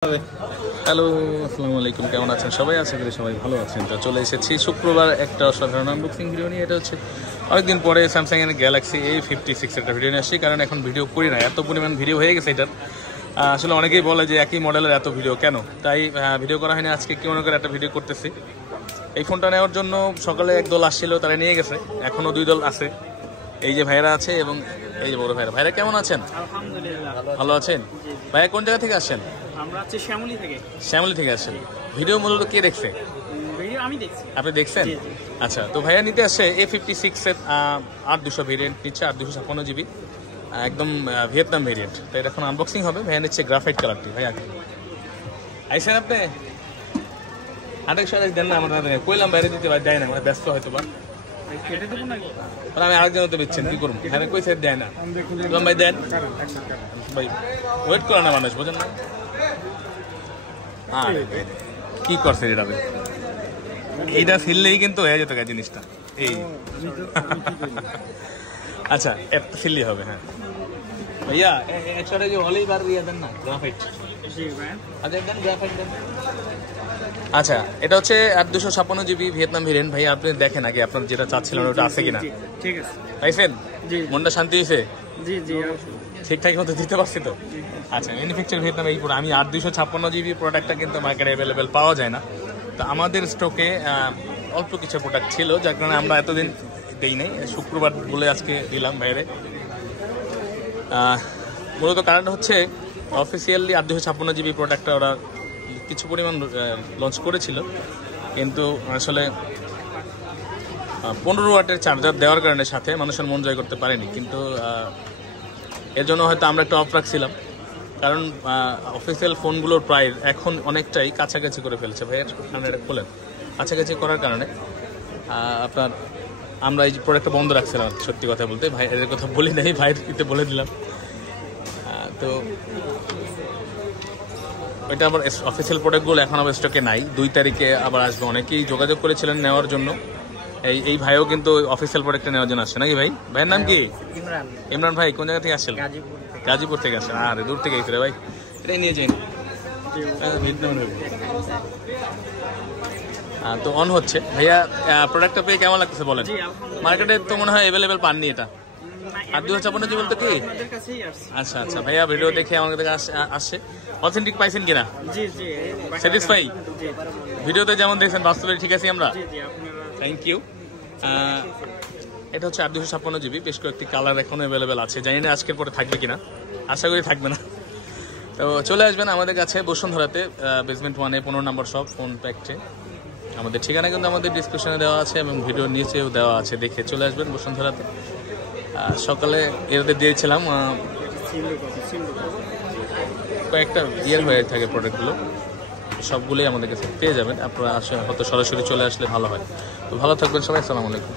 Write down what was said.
Hello, আসসালামু আলাইকুম। কেমন আছেন সবাই? আশা করি সবাই ভালো আছেন। তো চলে এসেছি শুক্রবার একটা অসাধারণ আনবক্সিং ভিডিও নিয়ে। এটা হচ্ছে অনেকদিন পরে স্যামসাং এর গ্যালাক্সি A56 একটা ভিডিও নিয়ে আসছি, কারণ এখন ভিডিও করি না, এত পরিমাণ ভিডিও হয়ে গেছে এটার। আসলে অনেকেই বলে যে একই মডেলের এত ভিডিও কেন, তাই ভিডিও করা হয়নি। আজকে কি মনে করে একটা ভিডিও করতেছি। এই ফোনটা নেওয়ার জন্য সকালে এক দল আসছিল, তারা নিয়ে গেছে, এখনও দুই দল আছে। এই যে ভাইরা আছে এবং এই যে বড় ভাইরা। ভাইরা কেমন আছেন? আলহামদুলিল্লাহ ভালো আছেন। ভাইয়া কোন জায়গা থেকে আসছেন? আমরা হচ্ছে শ্যামলী থেকে। শ্যামলী থেকে আসছেন। ভিডিও মূলত কে দেখছে? ভিডিও আমি দেখছি। আপনি দেখছেন? জি, জি। আচ্ছা, তো ভাইয়া নিতে আসছে A56 এর 8200 ভেরিয়েন্ট নিচ্ছে, 8256 জিবি, একদম ভিয়েতনাম ভেরিয়েন্ট। তো এটা এখন আনবক্সিং হবে। ভাইয়া নিচ্ছে গ্রাফাইট কালারটি। ভাইয়া আইসেন আপনি? আরেকশো দেন না, আমরা কইলাম বাইরে দিতে দেয় না, আমরা ব্যস্ত হয়তো বা কেটে দেবো না? আমি আরেকজন তো দিচ্ছেন, কি করবো? হ্যাঁ, কই সাইড দেয় না। ভাই দেন ভাই, ওয়েট করে না মানুষ, বোঝেন না? কি করছে এটা? এইটা ফিরলেই কিন্তু হয়ে যেত জিনিসটা। এই আচ্ছা, একটা ফিরলেই হবে। হ্যাঁ ভাইয়া, একশো যে হলেই বার দিয়ে দেন না গ্রাফাইট। আচ্ছা দেন গ্রাফাইট দেন। আচ্ছা, এটা হচ্ছে 8256 জিবি ভিয়েতনাম ভেরিয়েন্ট। ভাই আপনি দেখেন আগে আপনার যেটা চাচ্ছিলেন ওটা আছে কিনা। ঠিক আছে পাইছেন? জি, মনটা শান্তি হয়েছে? জি জি ঠিকঠাক মতো দিতে পারছি তো? আচ্ছা, ম্যানুফ্যাকচার ভিয়েতনাম। এই পুরো আমি 8256 জিবি প্রোডাক্টটা কিন্তু মার্কেটে অ্যাভেলেবেল পাওয়া যায় না। তো আমাদের স্টকে অল্প কিছু প্রোডাক্ট ছিল, যার কারণে আমরা এতদিন দেই নাই। শুক্রবার বলে আজকে দিলাম বাইরে। মূলত কারণটা হচ্ছে অফিসিয়ালি 8256 জিবি প্রোডাক্টটা ওরা কিছু পরিমাণ লঞ্চ করেছিল, কিন্তু আসলে 15 ওয়াটের চার্জার দেওয়ার কারণে সাথে মানুষের মন জয় করতে পারেনি। কিন্তু এর জন্য হয়তো আমরা একটু অফ রাখছিলাম, কারণ অফিসিয়াল ফোনগুলোর প্রাইস এখন অনেকটাই কাছাকাছি করে ফেলছে। ভাইয়ের এটা খোলেন। কাছাকাছি করার কারণে আপনার আমরা এই প্রোডাক্টটা বন্ধ রাখছিলাম। সত্যি কথা বলতে ভাই এদের কথা বলি নাই, ভাইয়ের দিতে বলে দিলাম। তো ওইটা আবার অফিসিয়াল প্রোডাক্টগুলো এখন আবার স্টকে নাই। 2 তারিখে আবার আসবে। অনেকেই যোগাযোগ করেছিলেন নেওয়ার জন্য। এই ভাইও কিন্তু অফিসিয়াল প্রোডাক্টটা নেওয়ার জন্য আসছে নাকি ভাই? ভাইয়ের নাম কি? ইমরান। ইমরান ভাই কোন জায়গা থেকে আসছেন? গাজীপুর থেকে আসছেন। আরে দূর থেকে আইছে রে ভাই, এটাই নিয়ে যাই। তো অন হচ্ছে। ভাইয়া প্রোডাক্টটা পেয়ে কেমন লাগতেছে বলেন? মার্কেটে তো মনে হয় অ্যাভেলেবেল পাননি এটা। 8256 জিবি বলতে কি? আচ্ছা আচ্ছা, ভাইয়া ভিডিও দেখে আমাদের কাছে আসছে। অথেন্টিক পাইছেন কিনা? জি জি, স্যাটিসফাই? ভিডিওতে যেমন দেখছেন বাস্তবে ঠিক আছে আমরা? জি জি, আপনারা থ্যাংক ইউ। এটা হচ্ছে 8256 জিবি, বেশ কয়েকটি কালার এখনো অ্যাভেলেবেল আছে। জানি না আজকের পরে থাকবে কিনা, আশা করি থাকবে না। তো চলে আসবেন আমাদের কাছে বসুন্ধরাতে, বেসমেন্ট 1-এ 15 নম্বর শপ, ফোন প্যাকটে। আমাদের ঠিকানা কিন্তু আমাদের ডিসক্রিপশনে দেওয়া আছে এবং ভিডিওর নিচেও দেওয়া আছে, দেখে চলে আসবেন বসুন্ধরাতে। সকালে এরতে দিয়েছিলাম কয়েকটা ইয়ার হয়ে থাকে প্রোডাক্টগুলো, সবগুলোই আমাদের কাছে পেয়ে যাবেন। আপনারা হয়তো সরাসরি চলে আসলে ভালো হয়। তো ভালো থাকবেন সবাই, আসসালামু আলাইকুম।